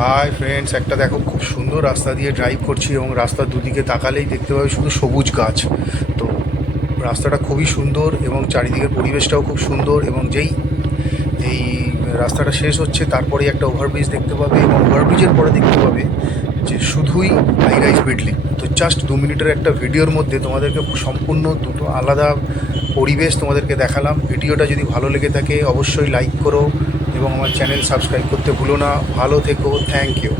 Hi friends, একটা দেখো খুব সুন্দর রাস্তা দিয়ে ড্রাইভ করছি এবং রাস্তার দুদিকে তাকালেই দেখতে পাবে শুধু সবুজ গাছ। তো রাস্তাটা খুবই সুন্দর এবং চারিদিকের পরিবেশটাও খুব সুন্দর, এবং যেই এই রাস্তাটা শেষ হচ্ছে তারপরেই একটা ওভারব্রিজ দেখতে পাবে, এবং ওভারব্রিজের পরে দেখতে পাবে যে শুধুই হাই রাইজ বিল্ডিং। তো জাস্ট 2 মিনিটের একটা ভিডিওর মধ্যে তোমাদেরকে সম্পূর্ণ দুটো আলাদা পরিবেশ তোমাদেরকে দেখালাম। ভিডিওটা যদি ভালো লেগে থাকে অবশ্যই লাইক করো এবং আমার চ্যানেল সাবস্ক্রাইব করতে ভুলো না। ভালো থেকো, থ্যাংক ইউ।